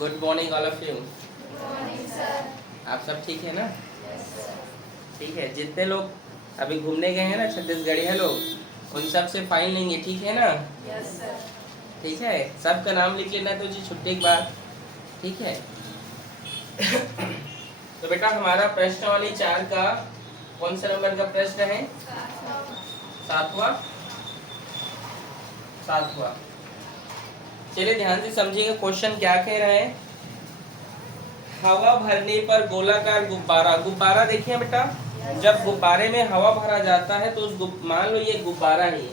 Good morning all of you. Morning sir. आप सब ठीक है ना? Yes sir. ठीक है, जितने लोग अभी घूमने गए हैं ना छत्तीसगढ़िया लोग, उन सब से फाइन लेंगे, ठीक है ना? Yes sir. ठीक है, सबका नाम लिख लेना तो जी छुट्टी के बाद, ठीक है? तो बेटा हमारा प्रश्नावली 4 का कौन सा नंबर का प्रश्न है? सातवां। चलिए ध्यान से समझिएगा, क्वेश्चन क्या कह रहा है। हवा भरने पर गोलाकार गुब्बारा, गुब्बारा देखिए बेटा, जब गुब्बारे में हवा भरा जाता है तो मान लो ये गुब्बारा है,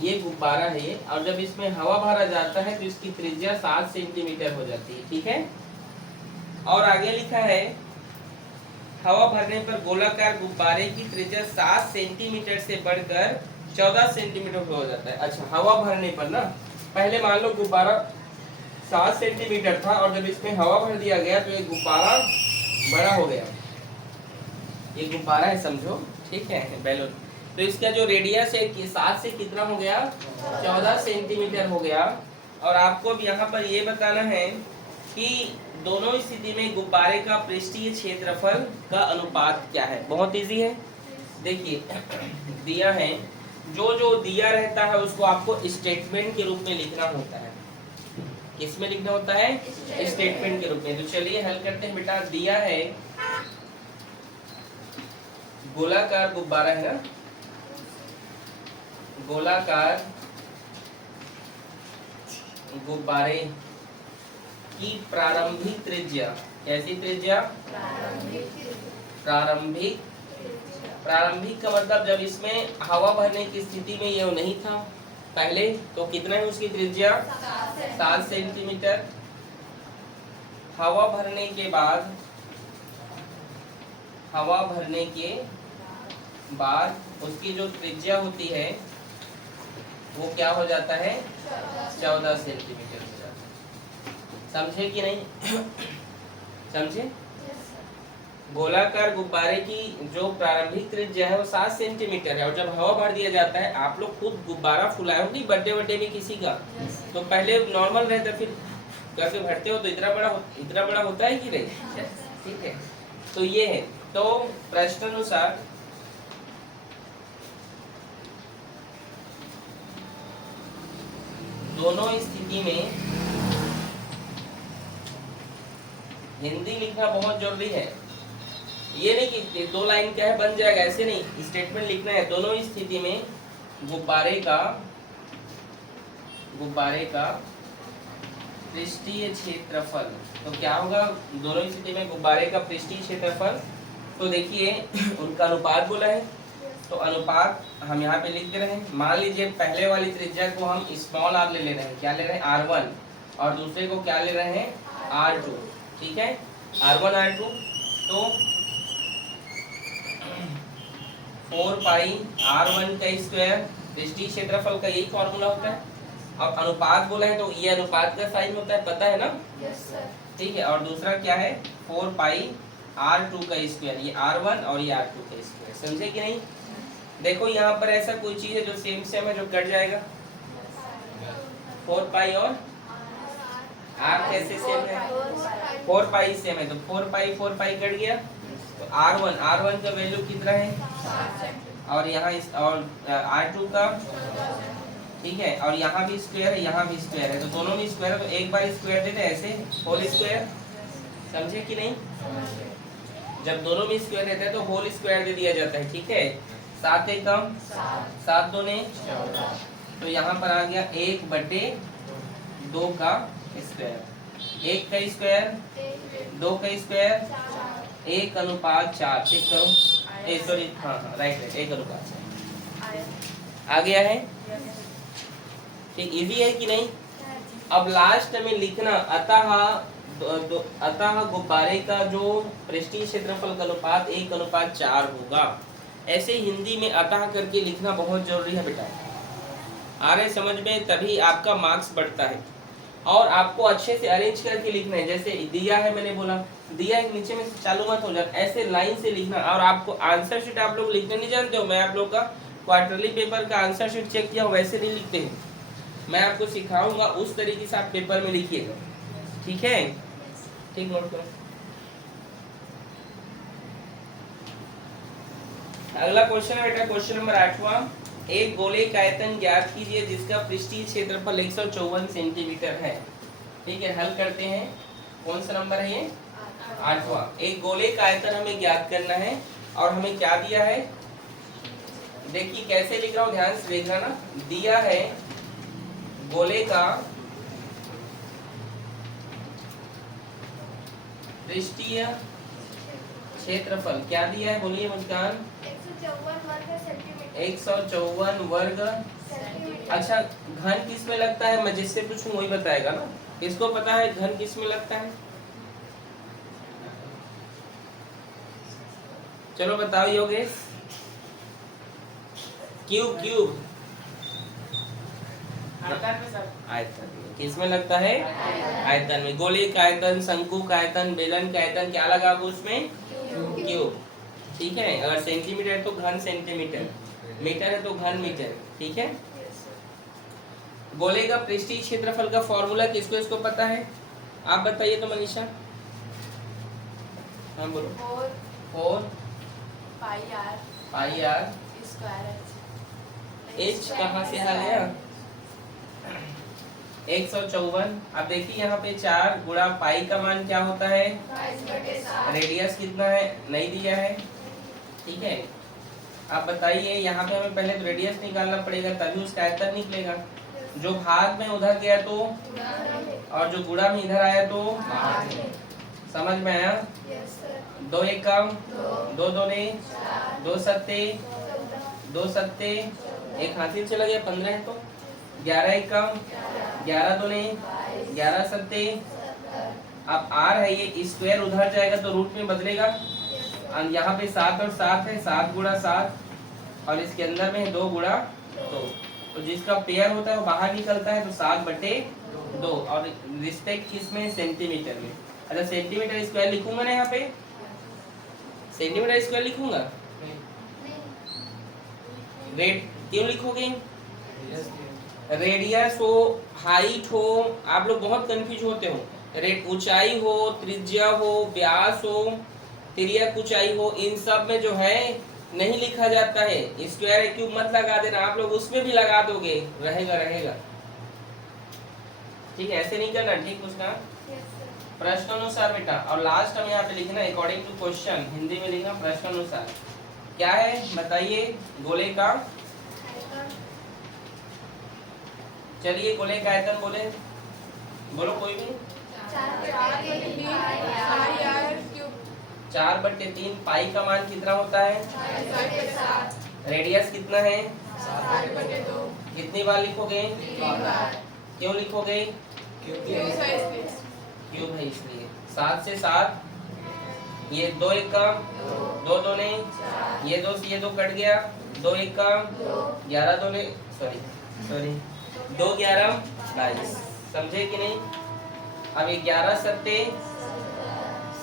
ये गुब्बारा है, और जब इसमें हवा भरा जाता है तो इसकी त्रिज्या 7 सेंटीमीटर हो जाती है, ठीक है? और आगे लिखा है हवा भरने पर गोलाकार गुब्बारे की त्रिज्या 7 सेंटीमीटर से बढ़कर 14 सेंटीमीटर हो जाता है। अच्छा, हवा भरने पर ना, पहले मान लो गुब्बारा 7 सेंटीमीटर था और जब इसमें हवा भर दिया गया तो ये गुब्बारा बड़ा हो गया। ये गुब्बारा है समझो, ठीक है, बैलून। तो इसका जो रेडियस है 7 से कितना हो गया? 14 सेंटीमीटर हो गया। और आपको भी यहाँ पर ये बताना है कि दोनों स्थिति में गुब्बारे का पृष्ठीय क्षेत्रफल का अनुपात क्या है। बहुत इजी है, देखिए दिया है, जो जो दिया रहता है उसको आपको स्टेटमेंट के रूप में लिखना होता है। किसमें लिखना होता है? स्टेटमेंट के रूप में। तो चलिए हल करते हैं बेटा। दिया है गोलाकार गुब्बारा है ना, गोलाकार गुब्बारे की प्रारंभिक त्रिज्या, कैसी त्रिज्या? प्रारंभिक का मतलब जब इसमें हवा भरने की स्थिति में ये नहीं था पहले, तो कितना है उसकी त्रिज्या? 7 सेंटीमीटर। हवा भरने के बाद, हवा भरने के बाद उसकी जो त्रिज्या होती है वो क्या हो जाता है? 14 सेंटीमीटर हो जाता है। समझे कि नहीं? समझे? गोलाकार गुब्बारे की जो प्रारंभिक त्रिज्या है वो 7 सेंटीमीटर है, और जब हवा भर दिया जाता है, आप लोग खुद गुब्बारा फुलाए हो नहीं बर्थडे में किसी का, तो पहले नॉर्मल रहता, फिर करके भरते हो तो इतना बड़ा होता है कि नहीं? ठीक है, तो ये है। तो प्रश्नानुसार दोनों स्थिति में हिंदी लिखना बहुत जरूरी है। ये नहीं कि 2 लाइन क्या है बन जाएगा, ऐसे नहीं, स्टेटमेंट लिखना है। दोनों स्थिति में गुब्बारे का पृष्ठीय क्षेत्रफल, तो क्या होगा? दोनों स्थिति में गुब्बारे का पृष्ठीय क्षेत्रफल, तो देखिए उनका अनुपात बोला है, तो अनुपात हम यहाँ पे लिख दे रहे हैं। मान लीजिए पहले वाली त्रिज्या को हम स्मॉल r ले रहे हैं, क्या ले रहे हैं? R1, और दूसरे को क्या ले रहे हैं? R2, ठीक है, R1 R2। तो 4 पाई R1 का स्क्वायर, पृष्ठीय क्षेत्रफल का यही फॉर्मूला होता है। अब अनुपात बोला है तो ये अनुपात का साइन होता है, पता है ना? Yes sir. ठीक है, और दूसरा क्या है? 4 पाई R2 का स्क्वायर, ये R1 और ये R2 का स्क्वायर। समझे कि नहीं? देखो यहाँ पर ऐसा कोई चीज है जो सेम है, जो कट जाएगा। 4 पाई और R कैसे सेम है? 4 पाई सेम है, तो 4 पाई कट गया, तो R1 का वैल्यू कितना है? और यहाँ और R2 का, ठीक है, और यहाँ भी स्क्वायर है, यहाँ भी स्क्वायर है, तो दोनों में स्क्वायर है, तो एक बार स्क्वायर देते हैं ऐसे, होल स्क्वायर। समझे कि नहीं? जब दोनों में स्क्वायर रहता है तो होल स्क्वायर दे दिया जाता है, ठीक है। 7 एक कम 7 दूने 14, तो यहाँ पर आ गया 1/2 का स्क्वायर, 1 का स्क्वायर 2 का स्क्वायर 1:4। चेक करो, सॉरी, हाँ राइट, 1:4 आ गया है। ठीक, इजी है कि नहीं? अब लास्ट में लिखना अतः गुब्बारे का जो पृष्ठीय क्षेत्रफल का अनुपात 1:4 होगा। ऐसे हिंदी में अतः करके लिखना बहुत जरूरी है बेटा। आ रहे समझ में? तभी आपका मार्क्स बढ़ता है। और आपको अच्छे से अरेंज करके लिखना है, जैसे दिया है, मैंने बोला दिया है, नीचे में चालू मत हो जाए, ऐसे लाइन से लिखना। और आपको आंसर शीट आप लोग लिखने नहीं जानते हो, मैं आप लोग का क्वार्टरली पेपर का आंसर शीट चेक किया, वैसे नहीं लिखते हैं। मैं आपको सिखाऊंगा, उस तरीके से आप पेपर में लिखिएगा। ठीक है, ठीक नोट करो। अगला क्वेश्चन है बेटा, क्वेश्चन नंबर 8वां। एक गोले का आयतन ज्ञात कीजिए जिसका पृष्ठीय क्षेत्रफल 154 सेंटीमीटर है। ठीक है, हल करते हैं। कौन सा नंबर है ये? 8वां। एक गोले का आयतन हमें ज्ञात करना है और हमें क्या दिया है, देखिए कैसे लिख रहा हूँ, ध्यान से देखना ना। दिया है गोले का पृष्ठीय क्षेत्रफल, क्या दिया है बोलिए मुस्कान? 154 वर्ग। अच्छा, घन किस में लगता है? मैं जिससे पूछूं वही बताएगा ना। किसको पता है घन किस में लगता है? चलो बताओ योगेश। क्यूब, क्यूब आयतन में किस में लगता है? आयतन में। गोले का आयतन, शंकु का आयतन, बेलन का आयतन, क्या लगा उसमें? क्यूब। ठीक है, अगर सेंटीमीटर है तो घन सेंटीमीटर, मीटर है तो घन मीटर। ठीक है, गोले का पृष्ठीय क्षेत्रफल का फॉर्मूला किसको इसको पता है? आप बताइए तो मनीषा। हाँ बोलो। 4 पाई आर एच कहाँ से आ गया? 154। अब देखिए यहाँ पे 4 गुणा पाई का मान क्या होता है? रेडियस कितना है? नहीं दिया है। ठीक है, आप बताइए, यहाँ पे हमें पहले तो रेडियस निकालना पड़ेगा तभी उसका आयतन निकलेगा। जो भाग में उधर गया तो, और जो गुणा में इधर आया तो, समझ में आया? 2 एकम 2 दूने 2 सत्ते 2 सत्ते, एक हासिल चला गया, 15 है तो 11 एकम 11 दूने 11 सत्ते। अब आर है ये, स्क्वायर उधर जाएगा तो रूट में बदलेगा। और यहाँ पे 7 और 7 है, 7 गुणा 7, और इसके अंदर में 2 गुणा 2, तो जिसका पेयर होता है वो बाहर निकलता है, तो 7/2। और रिस्पेक्ट किसमें? सेंटीमीटर में। अच्छा, सेंटीमीटर स्क्वायर लिखूंगा ना यहाँ पे? सेंटीमीटर स्क्वायर लिखूंगा? रेड क्यों लिखोगे? रेडियस हो, हाइट हो, आप लोग बहुत कंफ्यूज होते हो। रेड ऊंचाई हो, त्रिज्या हो, व्यास हो, तिर्यक ऊंचाई हो, इन सब में जो है नहीं लिखा जाता है। स्क्वायर क्यूब मत लगा देना, आप लोग उसमें भी लगा दोगे, रहेगा रहेगा। ठीक है, ऐसे नहीं करना। ठीक, उसका प्रश्न अनुसार बेटा। और लास्ट हम यहाँ पे लिखना अकॉर्डिंग टू क्वेश्चन, हिंदी में लिखना प्रश्न अनुसार। क्या है बताइए? गोले का, चलिए गोले का आयतन बोले, बोलो कोई भी। 4/3 पाई का मान कितना होता है? रेडियस कितना है? कितनी बार लिखोगे? क्यों लिखोगे? क्यूब है इसलिए। 7 से 7, ये 2 एकम 2 दूने, ये 2 कट गया, 2 एकम 11 दूने, सॉरी 2 11 22। समझे कि नहीं? अब 11 सत्ते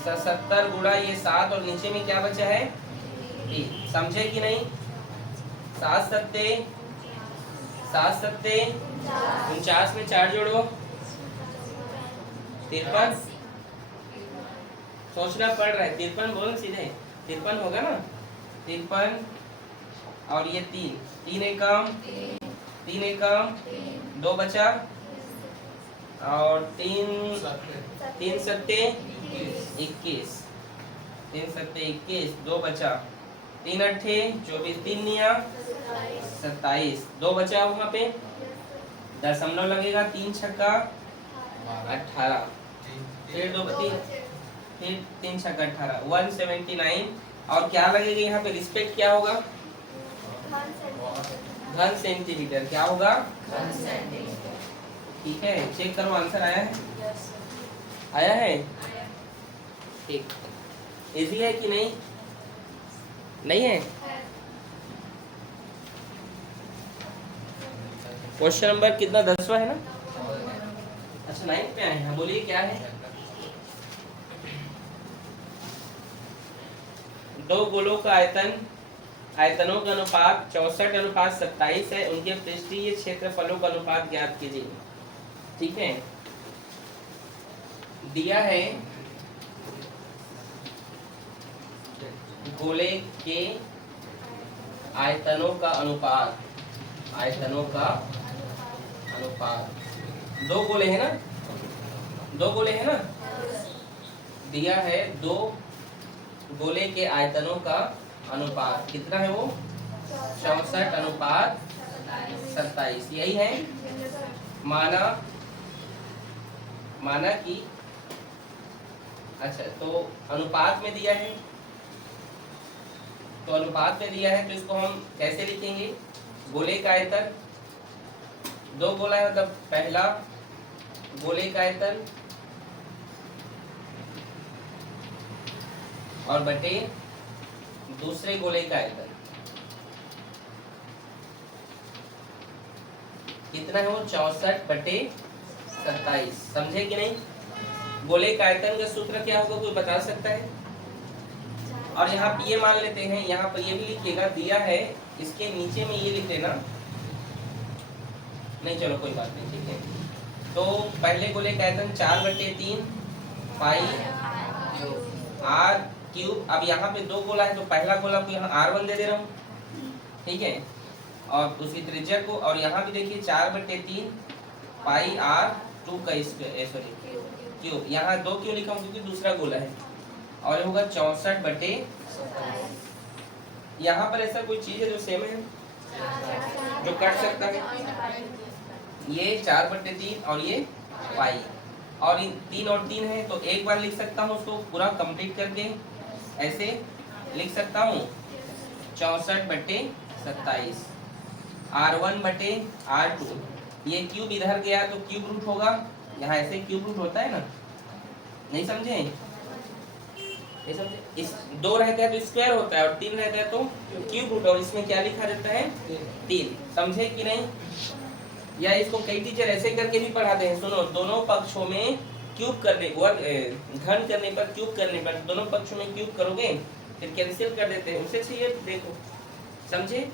70 गुणा ये 7, और नीचे में क्या बचा है? 3। समझे कि नहीं? 7 सत्ते 49 में 4 जोड़ो 53। सोचना पड़ रहा है, 53 बोलो सीधे, 53 होगा ना? 53 और ये 3 एकम 2 बचा, और 3 सत्ते 21, 3 सत्ते 21, 2 बचा, 3 अट्ठे 24, 3 निया 27, 2 बचा वहाँ पे, दशमलव लगेगा, 3 छक्का 18, फिर 3 छक्का 18, 179। और क्या लगेगा यहाँ पे? रिस्पेक्ट क्या होगा? घन सेंटीमीटर। क्या होगा? ठीक है, चेक करो आंसर आया है? आया है? ठीक, इजी है कि नहीं? नहीं है? क्वेश्चन नंबर कितना? 10वां है ना? अच्छा, 9 पे आए हैं। बोलिए क्या है? 2 गोलों का आयतनों का अनुपात 64:27 है। उनके पृष्ठीय क्षेत्रफलों का अनुपात ज्ञात कीजिए। ठीक है, दिया है गोले के आयतनों का अनुपात, आयतनों का अनुपात, दो गोले हैं ना, दो गोले हैं ना, दिया है दो गोले के आयतनों का अनुपात, कितना है वो 64:27, यही है। माना कि अच्छा, तो अनुपात में दिया है, तो अनुपात में दिया है तो इसको हम कैसे लिखेंगे? गोले का आयतन, दो गोला है मतलब पहला गोले का आयतन और बटे दूसरे गोले का आयतन, कितना है वो 64/27, समझे कि नहीं? गोले का आयतन का सूत्र क्या होगा, कोई बता सकता है? और यहाँ पे ये मान लेते हैं, यहाँ पर ये भी लिखिएगा, दिया है इसके नीचे में ये लिख देना, नहीं चलो कोई बात नहीं, ठीक है। तो पहले गोले का आयतन 4/3 पाई r क्यूब। अब यहाँ पे दो गोला है तो पहला गोला को यहाँ r1 दे दे रहा हूँ, ठीक है, और उसकी त्रिज्या को, और यहाँ भी देखिए 4/3 पाई r2 का स्क्वायर, सॉरी क्यूब, यहाँ दो क्यों लिखा हूँ क्योंकि दूसरा गोला है, और ये होगा 64/27। यहाँ पर ऐसा कोई चीज है जो सेम है, जो कट सकता है? ये 4/3 और ये पाई, और इन 3 और 3 है तो एक बार लिख सकता हूँ उसको पूरा कंप्लीट करके, ऐसे लिख सकता हूँ 64/27 r1/r2, ये क्यूब इधर गया तो क्यूब रूट होगा, यहाँ ऐसे क्यूब रूट होता है ना, नहीं समझे? नहीं समझे? इस दो रहता है तो स्क्वायर होता है और 3 रहता है तो क्यूब रूट, और इसमें क्या लिखा रहता है 3, समझे कि नहीं? या इसको कई टीचर ऐसे करके भी पढ़ाते हैं, सुनो, दोनों पक्षों में क्यूब करने, घन करने पर, क्यूब करने पर, दोनों पक्षों में क्यूब करोगे फिर कैंसिल कर देते हैं, उसे चाहिए देखो, समझे?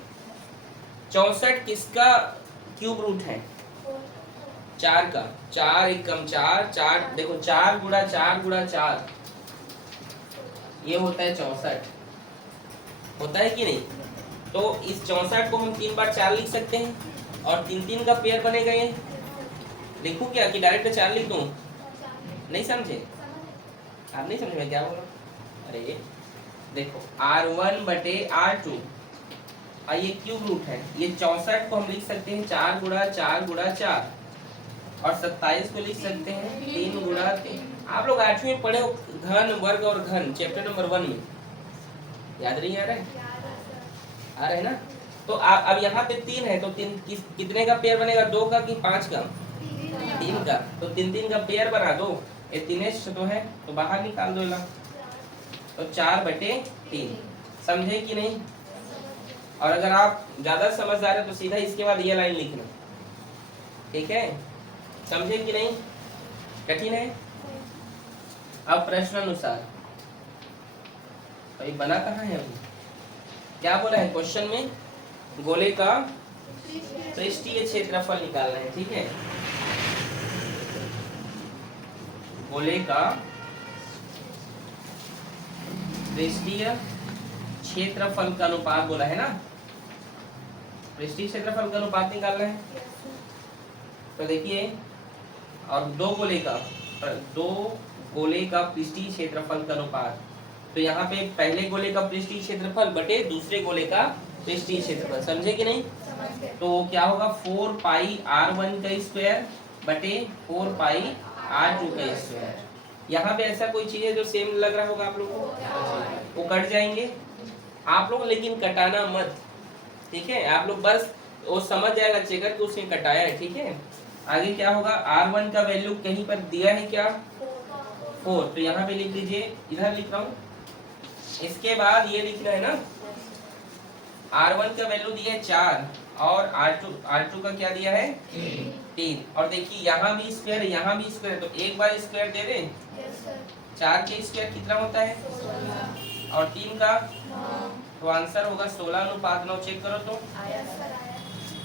64 किसका क्यूब रूट है? 4 का, 4 एकम 4, 4 देखो 4 गुणा 4 गुणा 4, ये होता है 64, होता है कि नहीं? तो इस 64 को हम 3 बार 4 लिख सकते हैं, और 3 का पेयर बनेगा, ये लिखूं क्या कि डायरेक्ट 4 लिख दूं? नहीं समझे? आप नहीं समझे मैं क्या बोल रहा हूँ? अरे देखो r1/r2, ये क्यूब रूट है, ये 64 को हम लिख सकते हैं 4 गुणा 4 गुणा 4, और 27 को लिख सकते हैं 3 गुणा 3। आप लोग 8वीं में पढ़े हो घन, वर्ग और घन, चैप्टर नंबर 1 में, याद नहीं आ रहा है? आ रहा है ना? तो अब यहाँ पे 3 है तो 3 कितने का पेयर बनेगा, 2 का कि 5 का? 3 का, तो 3 का पेयर बना दो, ये 3 तो है तो बाहर निकाल दो इला, तो 4/3, समझे कि नहीं? और अगर आप ज्यादा समझदार है तो सीधा इसके बाद ये लाइन लिखना, ठीक है? समझे कि नहीं? कठिन है? अब प्रश्न अनुसार, तो ये बना कहाँ है अभी? क्या बोला है क्वेश्चन में? गोले का पृष्ठीय क्षेत्रफल निकालना है, ठीक है? गोले का पृष्ठीय क्षेत्रफल का अनुपात बोला है ना, पृष्ठीय क्षेत्रफल का अनुपात निकालना है। तो देखिए, और दो गोले का पृष्ठीय क्षेत्रफल का अनुपात, तो यहाँ पे पहले गोले का पृष्ठीय क्षेत्रफल बटे दूसरे गोले का पृष्ठीय क्षेत्रफल, समझे कि नहीं? तो क्या होगा 4 पाई r1 का स्क्वायर बटे 4 पाई r2 का स्क्वायर। यहाँ पे ऐसा कोई चीज है जो सेम लग रहा होगा आप लोगों को, वो कट जाएंगे आप लोग, लेकिन कटाना मत, ठीक है? आप लोग बस वो समझ जाएगा चेकर को उसने कटाया है, ठीक है? आगे क्या होगा, r1 का वैल्यू कहीं पर दिया है क्या? 4, तो यहाँ पे लिख लीजिए, इधर लिख रहा हूँ। इसके बाद ये लिखना है ना, r1 का वैल्यू दिया है 4, और r2 का क्या दिया है 3, और देखिए यहाँ भी स्क्वायर है, यहाँ भी स्क्वायर, तो एक बार स्क्वायर दे दे। 4 के स्क्वायर कितना होता है? और 3 का, तो आंसर होगा 16:9। चेक करो तो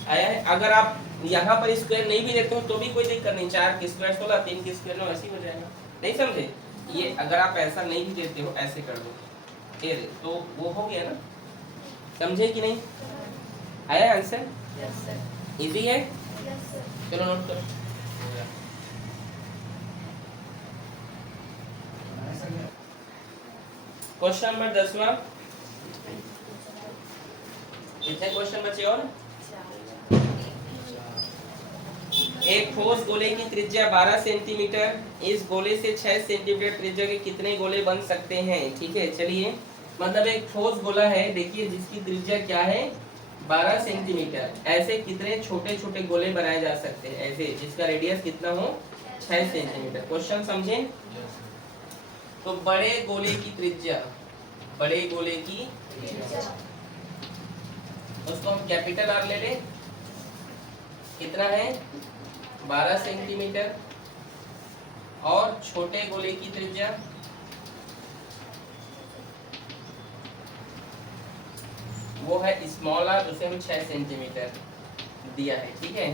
आया है। अगर आप यहाँ पर स्क्वायर नहीं भी देते हो तो भी कोई दिक्कत नहीं, 4 के स्क्वायर 16, 3 के स्क्वायर 9, ऐसे ही हो जाएगा। नहीं समझे? ये अगर आप ऐसा नहीं भी देते हो, ऐसे कर दो, ये दे, तो वो हो गया ना, समझे कि नहीं? आया आंसर? Yes sir. इजी है? Yes sir. चलो नोट करो। क्वेश्चन नंबर 10वां, कितने क्वेश्चन बचे और? एक ठोस गोले की त्रिज्या 12 सेंटीमीटर, इस गोले से 6 सेंटीमीटर त्रिज्या के कितने गोले बन सकते हैं? ठीक है, चलिए, मतलब एक ठोस गोला है, देखिए, जिसकी त्रिज्या क्या है, 12 सेंटीमीटर, ऐसे कितने छोटे छोटे गोले बनाए जा सकते हैं, ऐसे जिसका रेडियस कितना हो, 6 सेंटीमीटर। क्वेश्चन समझे? तो बड़े गोले की त्रिज्या, बड़े गोले की, उसको हम कैपिटल आर ले लें, कितना है, 12 सेंटीमीटर, और छोटे गोले की त्रिज्या वो है स्मॉल आर, उसे हम 6 सेंटीमीटर दिया है। ठीक है,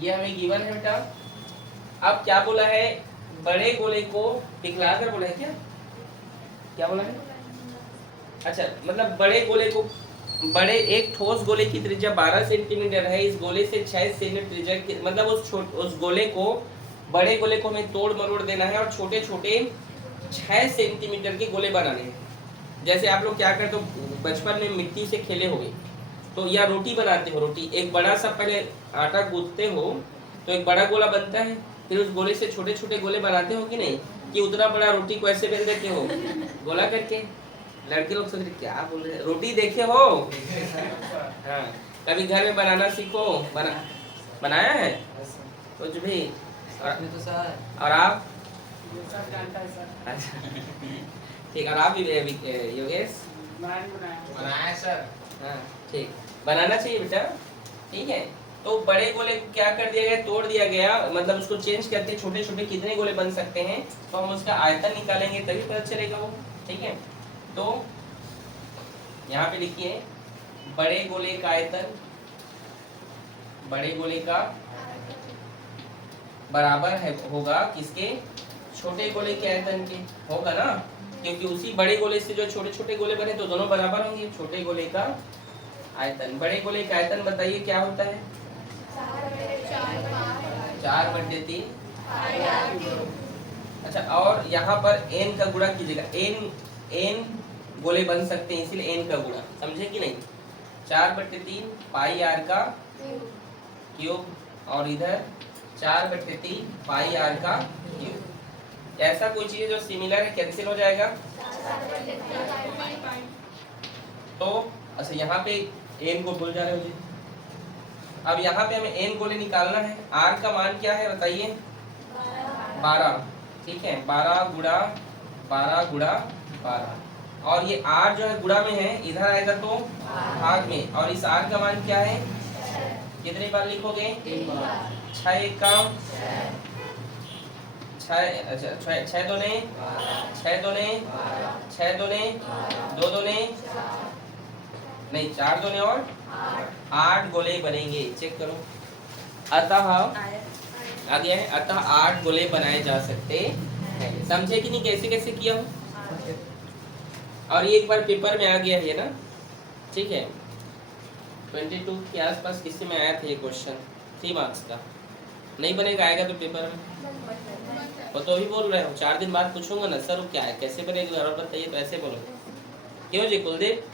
ये हमें गिवन है बेटा। अब क्या बोला है, बड़े गोले को पिघला कर बोला है, क्या क्या बोला है? अच्छा, मतलब बड़े गोले को, बड़े एक ठोस गोले की त्रिज्या 12 सेंटीमीटर है, इस गोले से 6 सेंटीमीटर त्रिज्या, मतलब उस गोले को, बड़े गोले को हमें तोड़ मरोड़ देना है और छोटे छोटे 6 सेंटीमीटर के गोले बनाने हैं। जैसे आप लोग क्या करते हो, बचपन में मिट्टी से खेले होगे तो, या रोटी बनाते हो, रोटी एक बड़ा सा पहले आटा गूंथते हो तो एक बड़ा गोला बनता है, फिर उस गोले से छोटे छोटे गोले बनाते हो कि नहीं, कि उतना बड़ा रोटी को ऐसे बेल देते हो गोला करके। लड़के लोग सोच रहे क्या बोल रहे हैं, रोटी देखे हो? हाँ, कभी घर में बनाना सीखो, बनाया है कुछ भी? और आप? अच्छा, ठीक, और आप भी योगेश? बनाया सर। हाँ, ठीक, बनाना चाहिए बेटा। ठीक है, तो बड़े गोले को क्या कर दिया गया, तोड़ दिया गया, मतलब उसको चेंज करके छोटे छोटे कितने गोले बन सकते हैं, तो हम उसका आयतन निकालेंगे तभी पता चलेगा वो। ठीक है, तो यहाँ पे लिखिए, बड़े गोले का आयतन, बड़े गोले का बराबर है, होगा किसके, छोटे गोले के आयतन के, होगा ना, क्योंकि उसी बड़े गोले से जो छोटे छोटे गोले बने तो दोनों बराबर होंगे। छोटे गोले का आयतन, बड़े गोले का आयतन बताइए क्या होता है? 4/3। अच्छा, और यहाँ पर n का गुणा कीजिएगा, n गोले बन सकते हैं, इसलिए n का गुणा, समझे कि नहीं? 4/3 पाई r का क्यूब, और इधर 4/3 पाई r का क्यूब। ऐसा कोई चीज जो सिमिलर है कैंसिल हो जाएगा, तो अच्छा यहाँ पे n को भूल जा रहे हो जी। अब यहाँ पे हमें n गोले निकालना है, r का मान क्या है बताइए? 12। ठीक है, 12 गुणा 12, और ये r जो है गुणा में है, इधर आएगा तो भाग में, और इस r का मान क्या है, कितने बार लिखोगे? 6 एक काम 6, अच्छा 6 दूने 6 दूने 6 दूने 2 दूने नहीं 4 दूने और 8 गोले बनेंगे। चेक करो, अतः आ गया है, अतः 8 गोले बनाए जा सकते हैं। समझे कि नहीं कैसे कैसे किया हो? और ये एक बार पेपर में आ गया है ना। ठीक है, 22 के आसपास किसी में आया था ये क्वेश्चन, 3 मार्क्स का। नहीं बनेगा, आएगा तो पेपर में, वो तो अभी बोल रहे हो, 4 दिन बाद पूछूंगा ना सर क्या है, कैसे बनेगा, और बताइए, तो ऐसे बोलो। क्यों जी कुलदीप?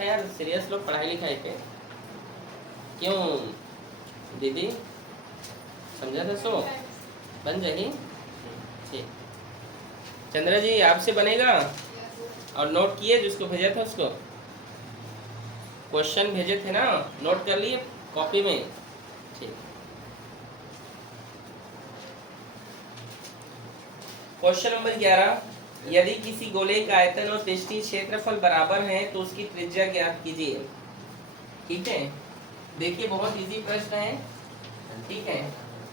यार सीरियस लोग पढ़ाई लिखाई पे, क्यों दीदी? समझा था, सो बन जाएगी। ठीक, चंद्रा जी आपसे बनेगा? और नोट किए जिसको भेजा था उसको, क्वेश्चन भेजे थे ना, नोट कर लिए कॉपी में? ठीक, क्वेश्चन नंबर 11, यदि किसी गोले का आयतन और पृष्ठीय क्षेत्रफल बराबर है तो उसकी त्रिज्या ज्ञात कीजिए। ठीक है, देखिए बहुत इजी प्रश्न है। ठीक है,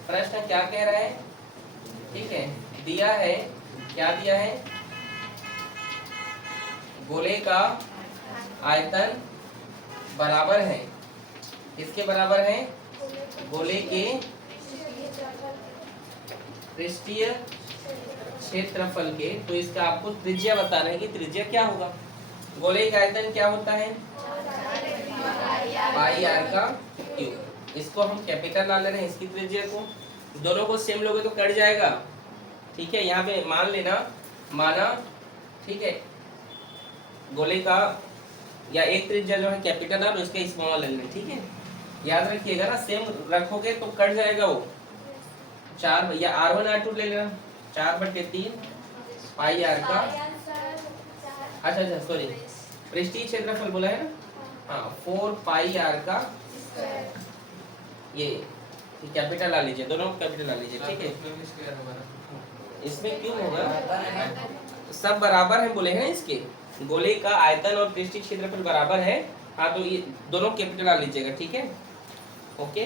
प्रश्न क्या कह रहा है? ठीक है, दिया है, क्या दिया है? गोले का आयतन बराबर है, किसके बराबर है? गोले के पृष्ठीय क्षेत्रफल के, तो इसका आपको त्रिज्या बताना है कि त्रिज्या क्या होगा। गोले का आयतन क्या होता है, पाई आर का क्यूब। इसको हम कैपिटल ला ले रहे हैं, इसकी त्रिज्या को। दोनों को सेम लोगे तो कट जाएगा, ठीक है। यहाँ पे मान लेना, माना, ठीक है, गोले का या एक त्रिज्या जो है कैपिटल आर, उसके स्मॉल एल में, ठीक है। याद रखिएगा ना, सेम रखोगे तो कट जाएगा वो। 4 या R1 R2 ले लेना, 4/3 पाई आर का, अच्छा सॉरी, पृष्ठीय क्षेत्रफल बोला है ना, हाँ 4 पाई आर का ये कैपिटल ला लीजिए, दोनों कैपिटल ला लीजिए, ठीक है। इसमें क्यों होगा, सब बराबर है बोले हैं इसके, गोले का आयतन और पृष्ठीय क्षेत्रफल बराबर है, हाँ तो ये दोनों कैपिटल ला लीजिएगा, ठीक है, ओके,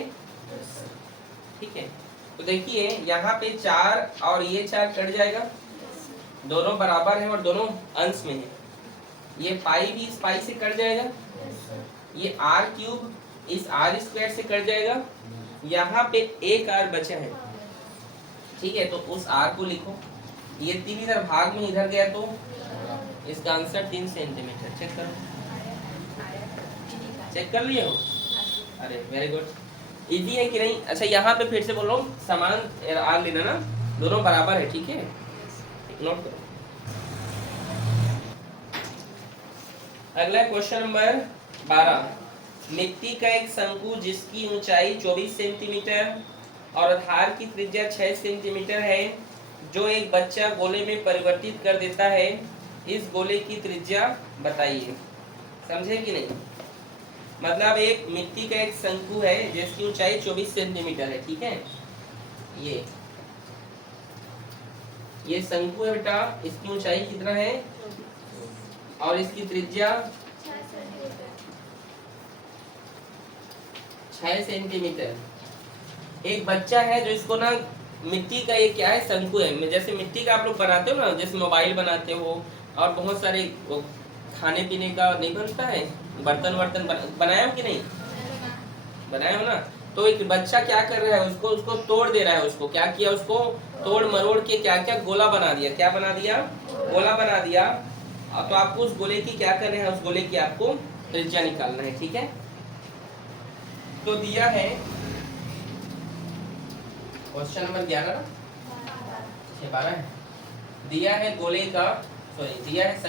ठीक है। तो देखिए यहाँ पे 4 और ये 4 कट जाएगा, दोनों बराबर है और दोनों अंश में है। ये पाई भी इस पाई से कट जाएगा, ये आर क्यूब इस आर स्क्वायर से कट जाएगा, यहाँ पे एक आर बचा है, ठीक है। तो उस आर को लिखो, ये 3 इधर भाग में इधर गया तो इसका आंसर 3 सेंटीमीटर। चेक करो, चेक कर लिए हो, अरे वेरी गुड, इजी है कि नहीं। अच्छा यहाँ पे फिर से बोल रहा हूँ, समान आर लेना ना, दोनों बराबर है, ठीक है, नोट करो। अगला क्वेश्चन नंबर 12, मिट्टी का एक शंकु जिसकी ऊंचाई 24 सेंटीमीटर और आधार की त्रिज्या 6 सेंटीमीटर है, जो एक बच्चा गोले में परिवर्तित कर देता है, इस गोले की त्रिज्या बताइए। समझे कि नहीं, मतलब एक मिट्टी का एक शंकु है जिसकी ऊंचाई 24 सेंटीमीटर है, ठीक है। ये शंकु है बेटा, इसकी ऊंचाई कितना है और इसकी त्रिज्या 6 सेंटीमीटर। एक बच्चा है जो इसको ना, मिट्टी का ये क्या है, शंकु है, जैसे मिट्टी का आप लोग बनाते हो ना, जैसे मोबाइल बनाते हो और बहुत सारे खाने पीने का नहीं बनता है, बर्तन वर्तन बनाया हो कि नहीं, बनाया हो ना। तो एक बच्चा क्या कर रहा है, उसको तोड़ दे रहा है, उसको क्या किया, उसको तोड़ मरोड़ के क्या क्या गोला बना दिया, क्या बना दिया, गोला बना दिया। तो आपको उस गोले की क्या करना है, उस गोले की आपको त्रिज्या निकालना है, ठीक है। तो दिया है क्वेश्चन नंबर 11 ना, 12 है, दिया है गोले का, सॉरी दिया है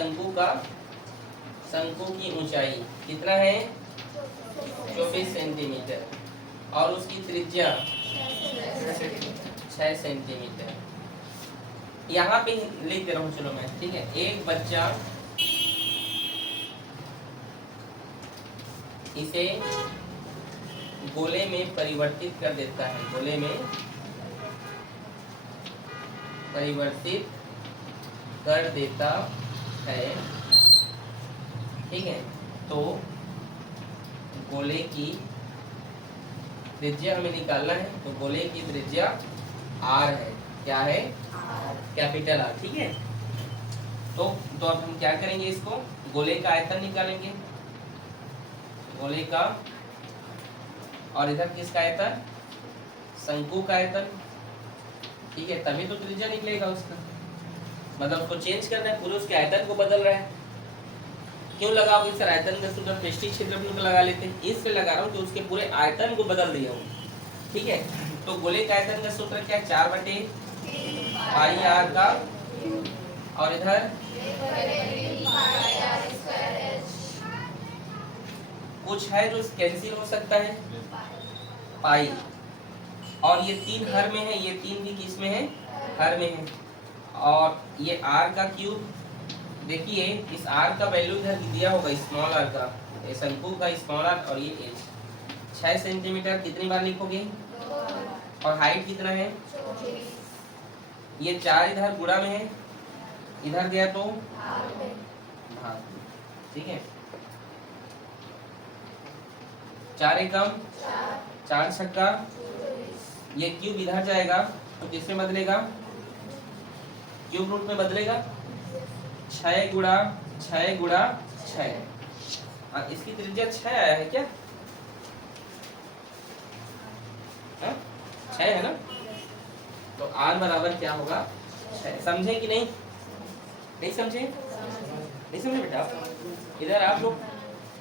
शंकु की ऊंचाई कितना है, 24 सेंटीमीटर और उसकी त्रिज्या 6 सेंटीमीटर। यहाँ पे लिख दे रहा हूँ, चलो मैं, ठीक है। एक बच्चा इसे गोले में परिवर्तित कर देता है, गोले में परिवर्तित कर देता है, ठीक है। तो गोले की त्रिज्या हमें निकालना है, तो गोले की त्रिज्या r है, क्या है, कैपिटल R, ठीक है। तो अब हम क्या करेंगे, इसको गोले का आयतन निकालेंगे, गोले का, और इधर किसका आयतन, शंकु का आयतन, ठीक है, तभी तो त्रिज्या निकलेगा उसका। मतलब उसको चेंज करना है, पूरे उसके आयतन को बदल रहा है। क्यों लगाओगे सर, आयतन का सूत्र पृष्ठीय क्षेत्रफल लगा लेते हैं, इस पे लगा रहा हूँ कि उसके पूरे आयतन को बदल दिया हूँ, ठीक है। तो गोले का आयतन का सूत्र क्या, 4/पाई r का, और इधर कुछ है जो कैंसिल हो सकता है, पाई, और ये 3 हर में है, ये 3 भी किस में है, हर में है, और ये r का क्यूब। देखिए इस r का वैल्यू इधर दिया होगा, स्मॉल r का, ये शंकु का स्मॉल r, और ये h 6 सेंटीमीटर कितनी बार लिखोगे, और हाइट कितना है, ये 4 इधर गुणा में है, इधर गया तो भाग, ठीक है। 4 एकम 4 छक्का, ये क्यूब इधर जाएगा तो किसमें बदलेगा, क्यूब रूट में बदलेगा, 6 गुणा 6 गुणा 6। इसकी त्रिज्या 6 आया है क्या, 6 है ना, तो R बराबर क्या होगा 6। समझे कि नहीं? नहीं समझे? नहीं समझे बेटा आप? इधर आप लोग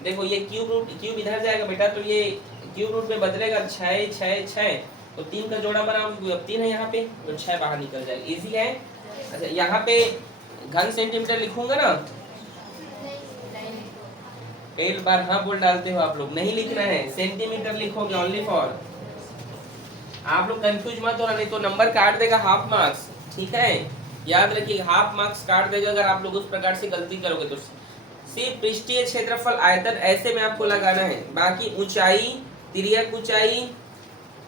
देखो, ये क्यूब इधर जाएगा बेटा, तो ये क्यूब रूट में बदलेगा 6 6 6, तो 3 का जोड़ा बनाओगे, अब 3 है यहाँ पे, तो 6 बाहर निकल जाएगा। इजी है। अच्छा, यहाँ पे घन सेंटीमीटर लिखूंगा ना, एक बार हाँ बोल डालते हो आप लोग, नहीं लिखना है, सेंटीमीटर लिखोगे ओनली फॉर। आप लोग कंफ्यूज मत होना, नहीं तो नंबर काट देगा हाफ मार्क्स। ठीक है, याद रखिए, हाफ मार्क्स काट देगा अगर आप लोग उस प्रकार से गलती करोगे तो। सिर्फ पृष्ठीय क्षेत्रफल आयतन ऐसे में आपको लगाना है, बाकी ऊंचाई, तिर्यक ऊंचाई,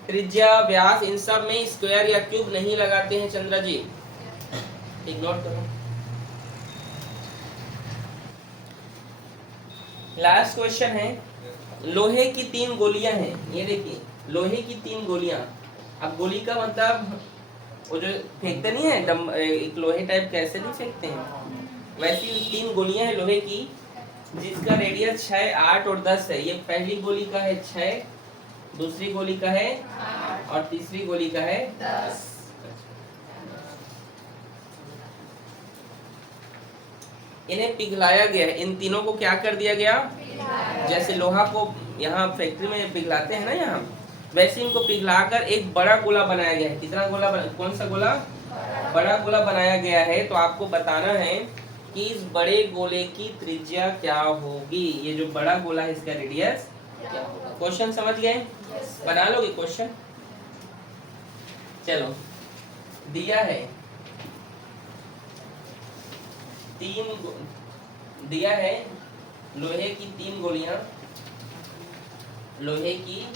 त्रिज्या, व्यास, इन सब में स्क्वायर या क्यूब नहीं लगाते हैं चंद्रा जी, इग्नोर करो। लास्ट क्वेश्चन है, लोहे की 3 गोलियां हैं, ये देखिए लोहे की 3 गोलियां। अब गोली का मतलब वो जो फेंकते नहीं है एक लोहे टाइप कैसे नहीं फेंकते हैं, वैसी 3 गोलियां हैं लोहे की, जिसका रेडियस 6 8 और 10 है। ये पहली गोली का है 6, दूसरी गोली का है 8 और तीसरी गोली का है 10। इन्हें पिघलाया गया है, इन तीनों को क्या कर दिया गया, जैसे लोहा को यहाँ फैक्ट्री में पिघलाते हैं ना यहाँ, वैसे इनको पिघलाकर एक बड़ा गोला बनाया गया है। कितना गोला कौन सा गोला? बड़ा गोला बनाया गया है। तो आपको बताना है कि इस बड़े गोले की त्रिज्या क्या होगी, ये जो बड़ा गोला है इसका रेडियस क्या होगा। क्वेश्चन समझ गए? बना लोगे क्वेश्चन? चलो, दिया है दिया है लोहे की 3 गोलियां, लोहे की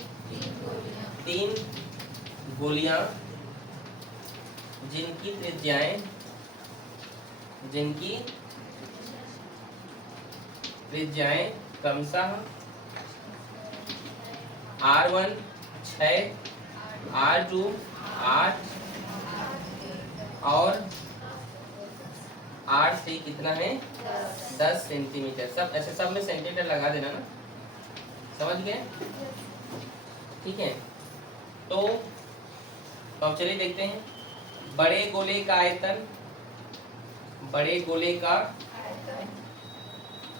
3 गोलियां जिनकी त्रिज्याएं क्रमशः R1 6, R2 8 और R3 कितना है 10 सेंटीमीटर। सब अच्छा, सब में सेंटीमीटर लगा देना ना, समझ गए? ठीक है, तो अब चलिए देखते हैं बड़े गोले का आयतन। बड़े गोले का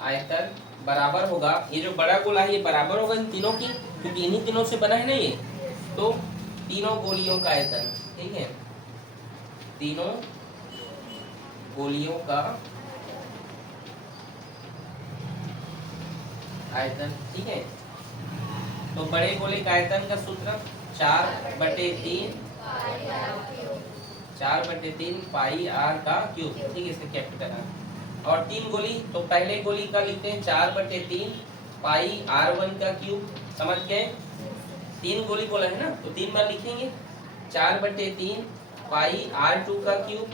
आयतन बराबर होगा, ये जो बड़ा गोला है ये बराबर होगा इन तीनों की, क्योंकि इन्हीं तीनों से बना है ना ये, तो तीनों गोलियों का आयतन, ठीक है, तीनों गोलियों का आयतन, ठीक है। तो बड़े गोले का आयतन का सूत्र 4/3 पाई r का क्यूब, ठीक है, इसका कैपिटल है। और 3 गोली, तो पहले गोली का लिखते हैं 4/3 पाई r1 का क्यूब, समझ गए? 3 गोली बोला है ना, तो 3 बार लिखेंगे 4/3 पाई r2 का क्यूब,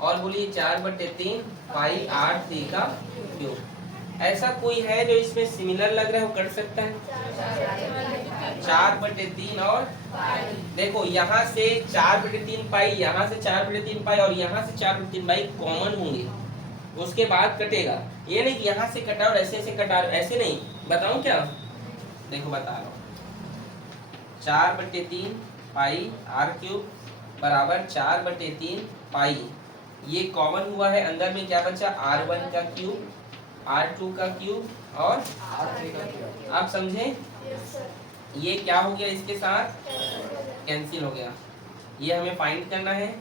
और बोलिए 4/3 पाई r3 का क्यूब। ऐसा कोई है जो इसमें सिमिलर लग रहा है, वो कर सकता है? 4/3 और देखो यहाँ से 4/3 पाई, यहाँ से 4/3 पाई और यहाँ से 4/3 पाई कॉमन होंगे, उसके बाद कटेगा। ये नहीं कि यहाँ से कटा और ऐसे ऐसे कटा, ऐसे नहीं। बताऊं क्या? देखो बता रहा हूँ, 4/3 पाई r³ बराबर 4/3 पाई, ये कॉमन हुआ है, अंदर में क्या बचा r1 का क्यूब, r2 का क्यूब और r3 का क्यूब। आप समझे? ये क्या हो गया, इसके साथ कैंसिल हो गया। ये हमें फाइंड करना है।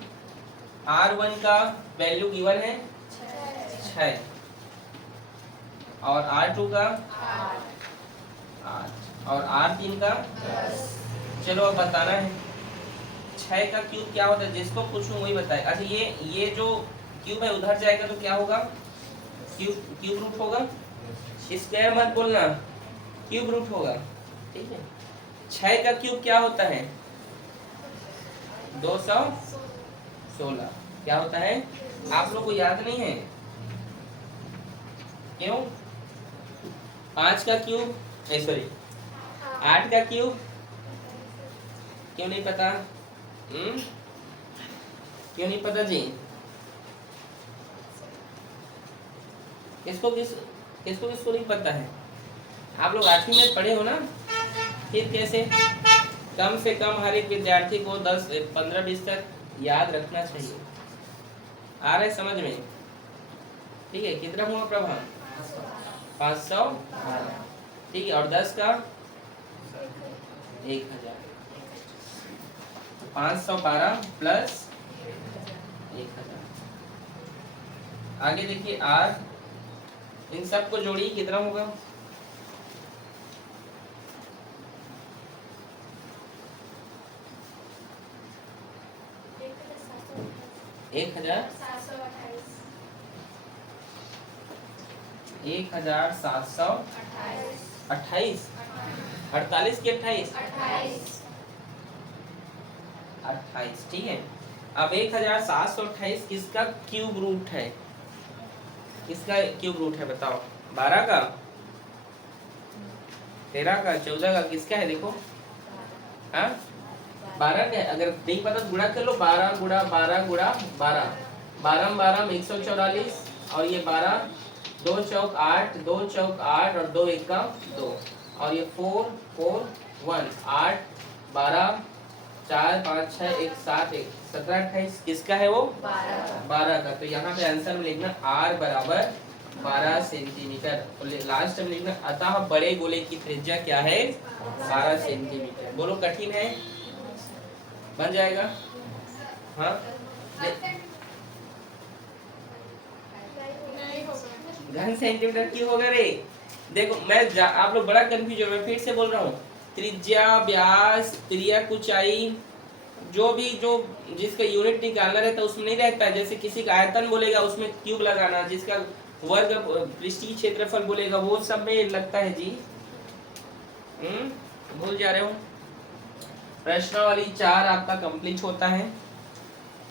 r1 का वैल्यू गिवन है 6 और r2 का 8 और r3 का 10। चलो अब बताना है 6 का क्यूब क्या होता है, जिसको पूछूं वही बताए। अच्छा, ये जो क्यूब है उधर जाएगा तो क्या होगा, क्यूब रूट होगा, स्क्वायर मत बोलना, क्यूब रूट होगा, ठीक है। 6 का क्यूब क्या होता है 216, क्या होता है आप लोग को याद नहीं है क्यों? 5 का क्यूब, सॉरी 8 का क्यूब, क्यों नहीं पता? क्यों नहीं पता जी? किसको नहीं पता है? आप लोग 8वीं में पढ़े हो ना, फिर कैसे? कम से कम हर एक विद्यार्थी को 10 15 20 तक याद रखना चाहिए। आ रहा है समझ में? ठीक है, कितना हुआ प्रभा? 512। ठीक है, और 10 का 1000। 512 प्लस 1000। आगे देखिए आर, इन सबको जोड़िए कितना होगा? 1728। 48 की 28? 28। ठीक है, अब 1728 किसका क्यूब रूट है? किसका क्यूब रूट है बताओ? 12 का, 13 का, 14 का, किसका है देखो? हाँ 12 का है। अगर नहीं पता तो गुणा कर लो, 12 गुणा 12 गुणा 12, 12 12 में 144, और ये 12, 2 चौक 8, 2 चौक 8 और 2 1 का 2, और ये 4 4 1 8 12 4 5 6 1 7 1 17 28 किसका है वो? 12 का। तो यहाँ पे आंसर में लिखना r बराबर 12 सेंटीमीटर। लास्ट में लिखना अतः बड़े गोले की त्रिज्या क्या है? 12 सेंटीमीटर। बोलो कठिन है? बन जाएगा? हाँ घन सेंटीमीटर क्यों होगा रे? देखो आप लोग बड़ा कंफ्यूज हो, मैं फिर से बोल रहा हूँ। त्रिज्या, व्यास, तिर्यक, ऊंचाई, जो जिसका यूनिट निकालना रहता है उसमें नहीं रहता है। जैसे किसी का आयतन बोलेगा उसमें क्यूब लगाना, जिसका वर्ग पृष्ठीय क्षेत्रफल बोलेगा वो सब में लगता है जी। भूल जा रहे हो? प्रश्नावली 4 आपका कंप्लीट होता है।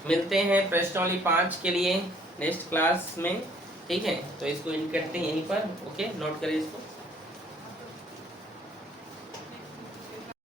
मिलते हैं प्रश्नावली 5 के लिए नेक्स्ट क्लास में। ठीक है, तो इसको इन करते हैं यहीं पर। ओके, नोट करें इसको।